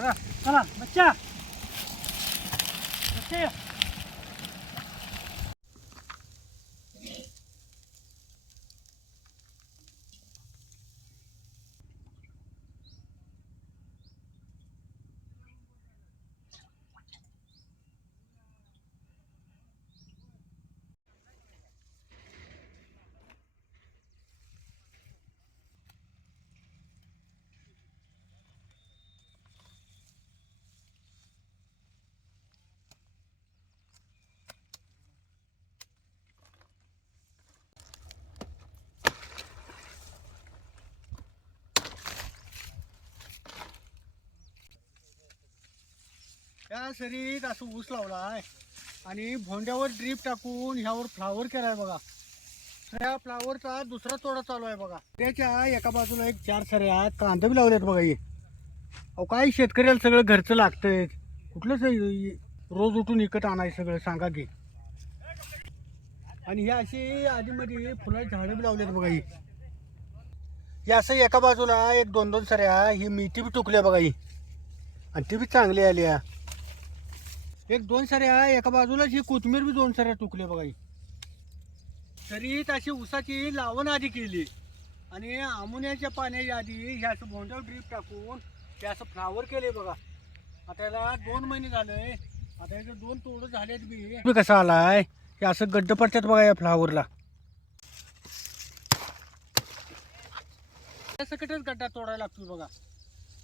चला चला बच्चा बच्चे या सरीत असं ऊस लावला आहे आणि भोंड्यावर ड्रीप टाकून ह्यावर फ्लावर केलाय बघा. या फ्लावरचा दुसरा तोडा चालू आहे बघा. त्याच्या एका बाजूला एक चार सऱ्या कांदा बी लावल्यात बघा हे. अहो काय शेतकऱ्याला सगळं घरचं लागतंय? कुठलंच हे- रोज उठून इकत आणायचं सगळं सांगा की. आणि हे अशी आधीमध्ये फुलाची झाडं बी लावल्यात बघा ही. हे असं एका बाजूला एक दोन दोन सऱ्या ही मेथी बी टुकल्या बघा ही. आणि ती बी चांगली आली आहे. एक दोन साऱ्या एका बाजूलाच ही कोथमीर बी दोन साऱ्या तुकले बघा ही. तरी तशी उसाची लावण आधी केली. आणि अमोनियाच्या पाण्याच्या आधी ह्याचं असं भोंड्यावर ड्रीप टाकून ते असं फ्लावर केले बघा. आता याला दोन महिने झाले आता याचे दोन तोडं झालेत बी. कसा आलाय? हे असं गड्ड पडतात बघा या फ्लावरला सकटच गड्डा तोडायला लागतो बघा.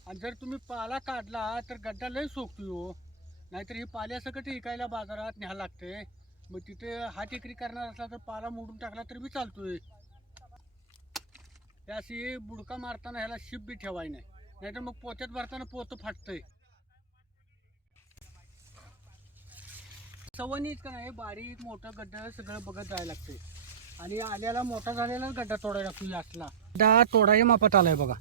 आणि जर तुम्ही पाला काढला तर गड्डा लय सोकतो हो. नाहीतर हे पाल्यासकट विकायला बाजारात न्यायला लागते मग तिथे हात एकरी करणार असला तर पाला मोडून टाकला तर बी चालतोय. हे अशी बुडका मारताना ह्याला शिप बी ठेवाय नाही. नाहीतर मग पोत्यात भरताना पोतं फाटतंय. सवनीच का नाही बारीक मोठं गड्डा सगळं बघत जायला लागतंय. आणि आल्याला मोठा झालेला गड्डा तोडायला लागतो असला गड्डा तोडाय मापात आलाय बघा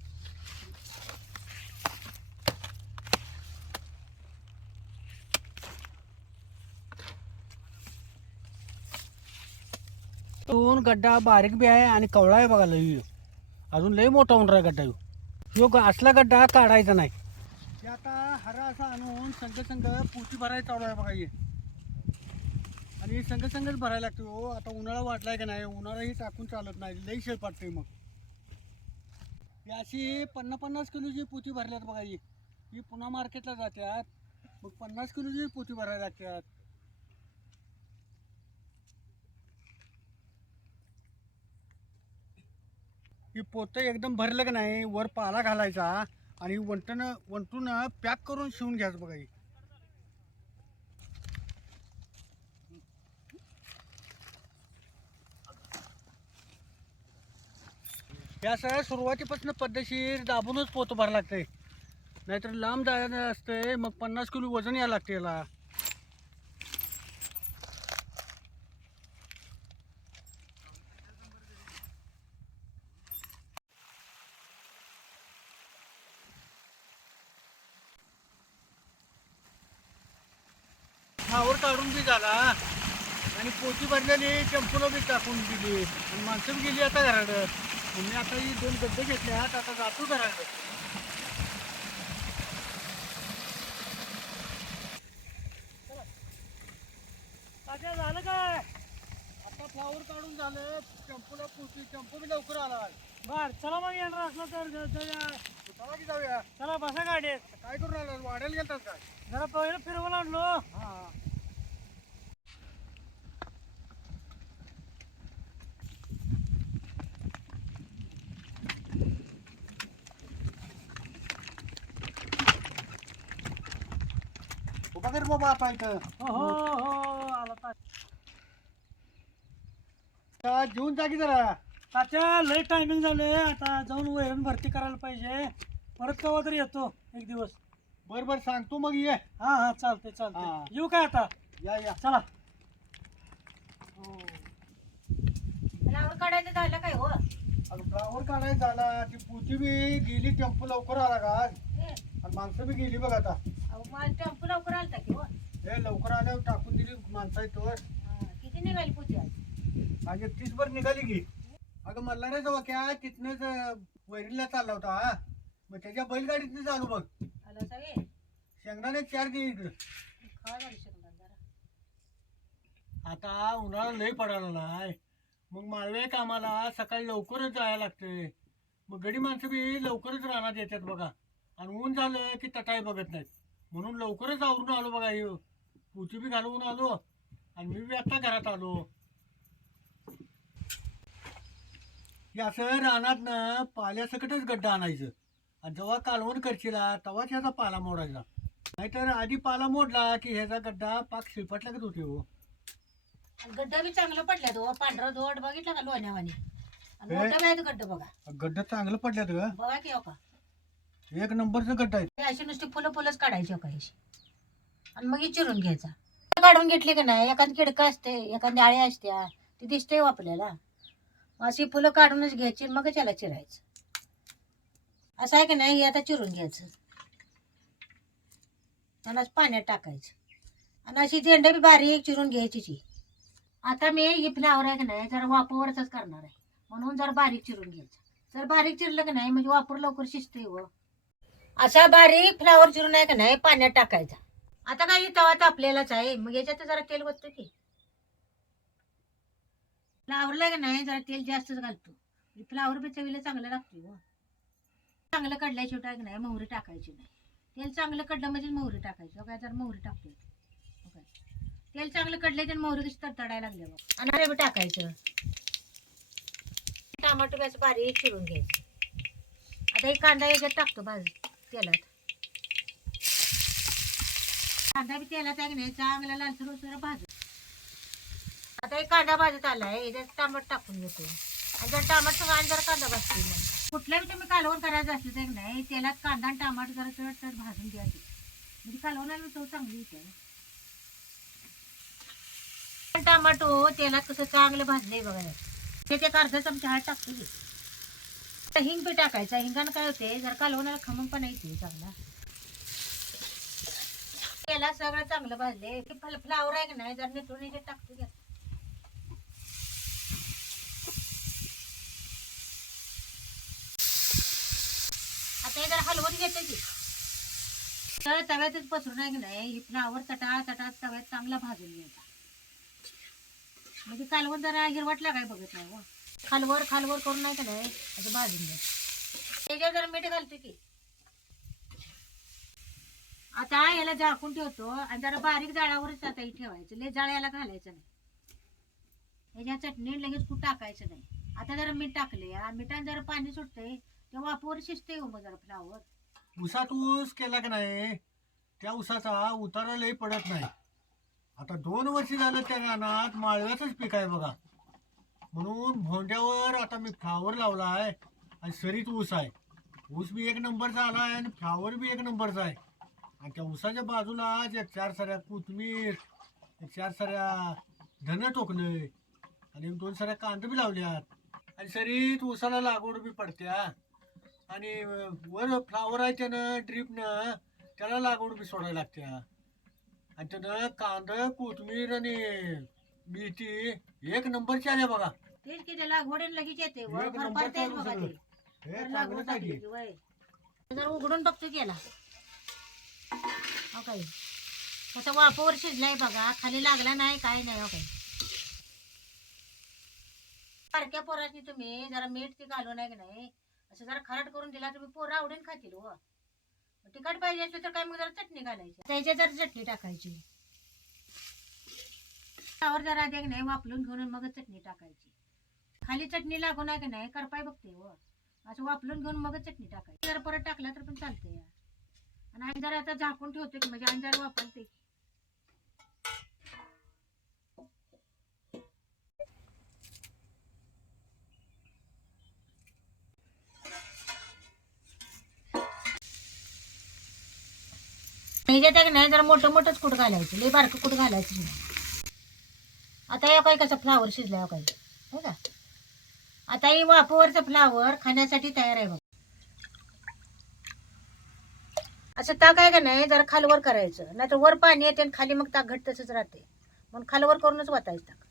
दोन गड्डा बारीक बी आहे आणि कवळा आहे बघा लई. अजून लई मोठा होणार आहे गड्डा ह्यो. ग- असला गड्डा काढायचा नाही. ते आता हरा असा आणून संघ संघ पोती भरायला चालू आहे बघा हे. आणि संघ संघच भरायला लागतो हो. आता उन्हाळा वाटलाय का नाही? उन्हाळाही टाकून चालत नाही. लई शेळ पाडते मग. ही अशी पन्नास पन्नास किलोची पोती भरल्यात बघा ही. ही पुन्हा मार्केटला जात्यात. मग पन्नास किलोची पोती भरायला लागतात ही पोतं एकदम भरलं का नाही वर पाला घालायचा आणि वंटणं वंटून पॅक करून शिवून घ्यायचं बघा ही. या सगळ्या सुरुवातीपासून पद्धतशीर दाबूनच पोतं भरायला लागतंय. नाहीतर लांब जायचं असतंय मग पन्नास किलो वजन यायला लागते याला फ्लावर काढून बी झाला आणि पोती भरलेली टेम्पोला बी टाकून दिली. आणि माणसं बी गेली आता घराकडं. मी आता ही दोन गड्डे घेतल्यात आता जातो घराकडं. तात्या झालं काय? आता फ्लावर काढून झालं. टेम्पोला पोती टेम्पो बी लवकर आला बर चला मग येणार असलं तर ज- ज- चला की जाऊया. चला बसा गाडीत. काय करून आला वाढायला गेलतात काय? जरा पहिलं फिरवून आणलो. हा. बाबा आता इथं. हो हो हो आला. आता जेवून जा की जरा. तात्या लय टायमिंग झाले आता जाऊन वैरण भरती करायला पाहिजे. परत केव्हा तरी येतो एक दिवस. बर बर सांगतो मग ये. हा हा चालते हा. चालते येऊ काय आता? या या. चला. काढायचं झालं काय हो? अगं फ्लावर काढायचा झाला. ती पुती बी गेली टेम्पो लवकर आला का आज? हे, आणि माणसं बी गेली बघ आता. अहो मला टेम्पो लवकर आलता की हो. हे लवकर आल्यावर टाकून दिली माणसं आहेत तोवर. हा, किती निघाली पुती आज? आणि तीस भर निघाली की. अगं मला रे जवळ क्या तिथनंच अं, वैरीला चालला होता हा. मग त्याच्या बैलगाडीतनं चालू बघ आला सगळे? शेंगदाणे चार घे इकडं. खावा जरा. आता उन्हाळा लय पडायला नाही मग माळवे कामाला सकाळी लवकरच जायला लागते. मग गडी माणसं बी लवकरच रानात येतात बघा. आणि ऊन झालं की तटाई बघत नाहीत. म्हणून लवकरच आवरून आलो बघा हे. पुची बी घालवून आलो आणि मी बी आता घरात आलो. हे असं रानात ना पाल्यासकटच गड्डा आणायचं. आणि जेव्हा कालवण करशीला तेव्हाच ह्याचा पाला मोडायचा. नाहीतर आधी पाला मोडला की ह्याचा गड्डा पाक शिरपटल्यागत होते हो. गड्डा बी चांगलं पडल्या तो पांढरा धोड बघितला का लोण्यावानी? आणि हे? मोठं बी आहे तो गड्डा बघा. गड्डा चांगलं पडल्यात ग. बघा की हो का? एक नंबरचं गड्डा आहे. हे अशी नुसती फुलं फुलंच काढायची हो अशी आणि मग हे चिरून घ्यायचा काढून घेतली का नाही? एखादी किडका असते एखादी आळी असत्या ती दिसते हो आपल्याला. मग अशी फुलं काढूनच घ्यायची मग त्याला चिरायचं. असं आहे का नाही? हे आता चिरून घ्यायचं. आणि असं पाण्यात टाकायचं. आणि अशी झेंडा बी बारीक चिरून घ्यायची ती. आता मी ही फ्लावर आहे का नाही? जरा वापरच करणार आहे. म्हणून जरा बारीक चिरून घ्यायचं. जर बारीक चिरलं की नाही म्हणजे वापर लवकर शिजते व. असा बारीक फ्लावर चिरून आहे का नाही पाण्यात टाकायचा. आता काही तवा तापलेलाच आहे. मग याच्यात जरा तेल बसतो की. फ्लावरला का नाही जरा तेल जास्तच घालतो. फ्लावर बी चवीला चांगलं लागतो हो. चांगलं चांगलं कडल्याशिवाय की नाही मोहरी टाकायची नाही. तेल चांगलं कडलं म्हणजे मोहरी टाकायची. हो काय जर मोहरी टाकतो हो तेल चांगलं कडलं तर मोहरी कशी तडतडायला लागले बघ. आणि बी टाकायचं. टमाटो बी बारीक चिरून घ्यायचं. आता एक कांदा याच्यात टाकतो भाजी तेलात कांदा बी तेलात आहे की नाही? चांगला लालसर उसर भाजू आता एक कांदा भाजत आलाय. याच्यात टमाट टाकून घेतो आणि जर टमाट आणि जर कांदा भाजतो मग. कुठल्या बी तुम्ही कालवण करायचं असलं तर नाही तेलात कांदा आणि टमाट जरा चढ चढ भाजून द्यायची म्हणजे कालवणाला चव चांगली येते टमाटो तेलात कसं चांगलं भाजलंय बघा. ते ते अर्धा चमचा हळद टाकतो की. हिंग बी टाकायचा. हिंगानं काय होते जर कालवणाला खमंगपणा येते चांगला. त्याला सगळं चांगलं भाजले. ते फल फ्लावर आहे का नाही जर निथळून याच्यात टाकतो घ्या. आता हे जरा हलवून घेते की. तर तव्यातच पसरून आहे की नाही ही फ्लावर चटा चटा तव्यात चांगला भाजून घ्यायचा. म्हणजे कालवण जरा हिरवटला काय बघत नाही हो. खालवर खालवर करून नाही का नाही असं भाजून घ्या त्याच्यावर जरा मीठ घालते की. आता याला झाकून ठेवतो आणि जरा बारीक जाळावरच आता हे ठेवायचं. लय जाळ याला घालायचं नाही. ह्याच्या चटणी लगेच कुठं टाकायचं नाही. आता जरा मीठ टाकले या मिठाने जरा पाणी सुटतंय. तेव्हा वाफवर शिजते हो मग जरा फ्लावर. उसात ऊस केला की नाही? त्या उसाचा उतारा लई पडत नाही. आता दोन वर्ष झालं त्या रानात माळव्याचंच पीक आहे बघा. म्हणून भोंड्यावर आता मी फ्लावर लावला आहे आणि सरीत ऊस आहे. ऊस बी एक नंबरचा आला आहे आणि फ्लावर बी एक नंबरचा आहे. आणि त्या ऊसाच्या बाजूला जे चार साऱ्या कोथमीर चार साऱ्या धनं टोकलं आणि दोन साऱ्या कांदे बी लावल्यात. आणि सरीत ऊसाला लागवड बी पडत्या. आणि वर फ्लावर आहे त्यानं ड्रीपनं त्याला लागवड बी सोडायला लागत्या. आणि त्यानं कांदं कोथमीर आणि मेथी एक नंबरची आल्या बघा. तेच की ते लागवडीन लगेच येते. वर एक भरपार नंबर तेच चालू बघा. ते. हे चांगलं वय. जर उघडून बघतो की याला. हो काय? कसं वाफावर शिजलाय बघा. खाली लागला नाही काय नाही हो काय? सारख्या पोराची तुम्ही जरा मीठ ती घालून आहे की नाही असं जरा खराट करून दिला तुम्ही पोरं आवडीन खातील हो. तिखट पाहिजे असलं तर काय मग जरा चटणी घालायची. त्याच्यात जरा चटणी टाकायची. त्यावर जरा आधी नाही वापरून घेऊन मग चटणी टाकायची. खाली चटणी लागून आहे की नाही करपाय बघते हो. असं वापरून घेऊन मग चटणी टाकायची. जर परत टाकला तर पण चालते या आणि अंजार जरा आता झाकून ठेवते की म्हणजे अंजार वापरते. म्हणजे ह्याच्यात आहे नाही जरा मोठं मोठंच कुठ घालायचं. लई बारकं कुठ घालायचं नाही. आता या काही कसं फ्लावर शिजला काही हो का? आता ही वाफवरचं फ्लावर खाण्यासाठी तयार आहे बघ. असं ताक आहे का नाही? जरा खालवर करायचं. नाही तर वर पाणी येते आणि खाली मग ताक घट तसंच राहते. म्हणून खालवर करूनच वाचायचं ताक.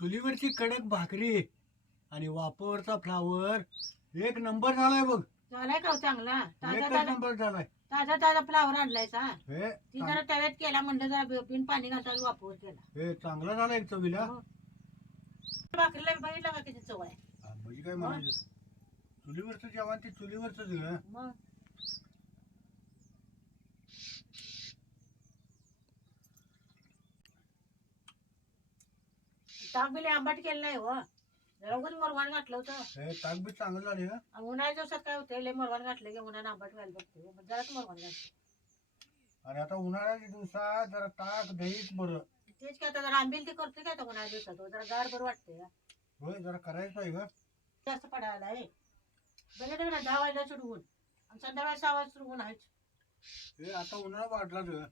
चुलीवरची कडक भाकरी आणि वापरचा फ्लावर. एक नंबर झालाय बघ. झालाय का हो चांगला? ताजा एकच ताजा नंबर झालाय. ताजा ताजा फ्लावर आणलाय सा हे ती जरा तव्यात केला म्हणलं जरा बि- बिन पाणी घालता वापर केला. हे चांगला झाला एक चवीला. हो. भाकरीला बघितलं का किती चव आहे? हा, म्हणजे काय म्हणायचं? चुलीवरचं जेवण ते चुलीवरच मग? ताक बिले आंबाट केलं नाही हो. जरा उगाच मरवाण घातलं होतं. हे ताक बी चांगलं झाले हा आणि उन्हाळ्या दिवसात काय होतं लय मरवाण घातलं की उन्हाळ्यात आंबाट व्हायला बघते मग जराच मरवाण घातलं. आणि आता उन्हाळ्याच्या दिवसात जरा ताक दहीच बरं. तेच काय आता जरा आंबील ते करते काय आता उन्हाळ्या दिवसात हो, जरा गार बरं वाटते होय जरा करायचं आहे का जास्त पडायला आहे. बघितलं ना दहा वाजता सुरू आणि संध्याकाळी सहा वाजता सुरू होऊन आहेच हे आता उन्हाळा वाढला ग.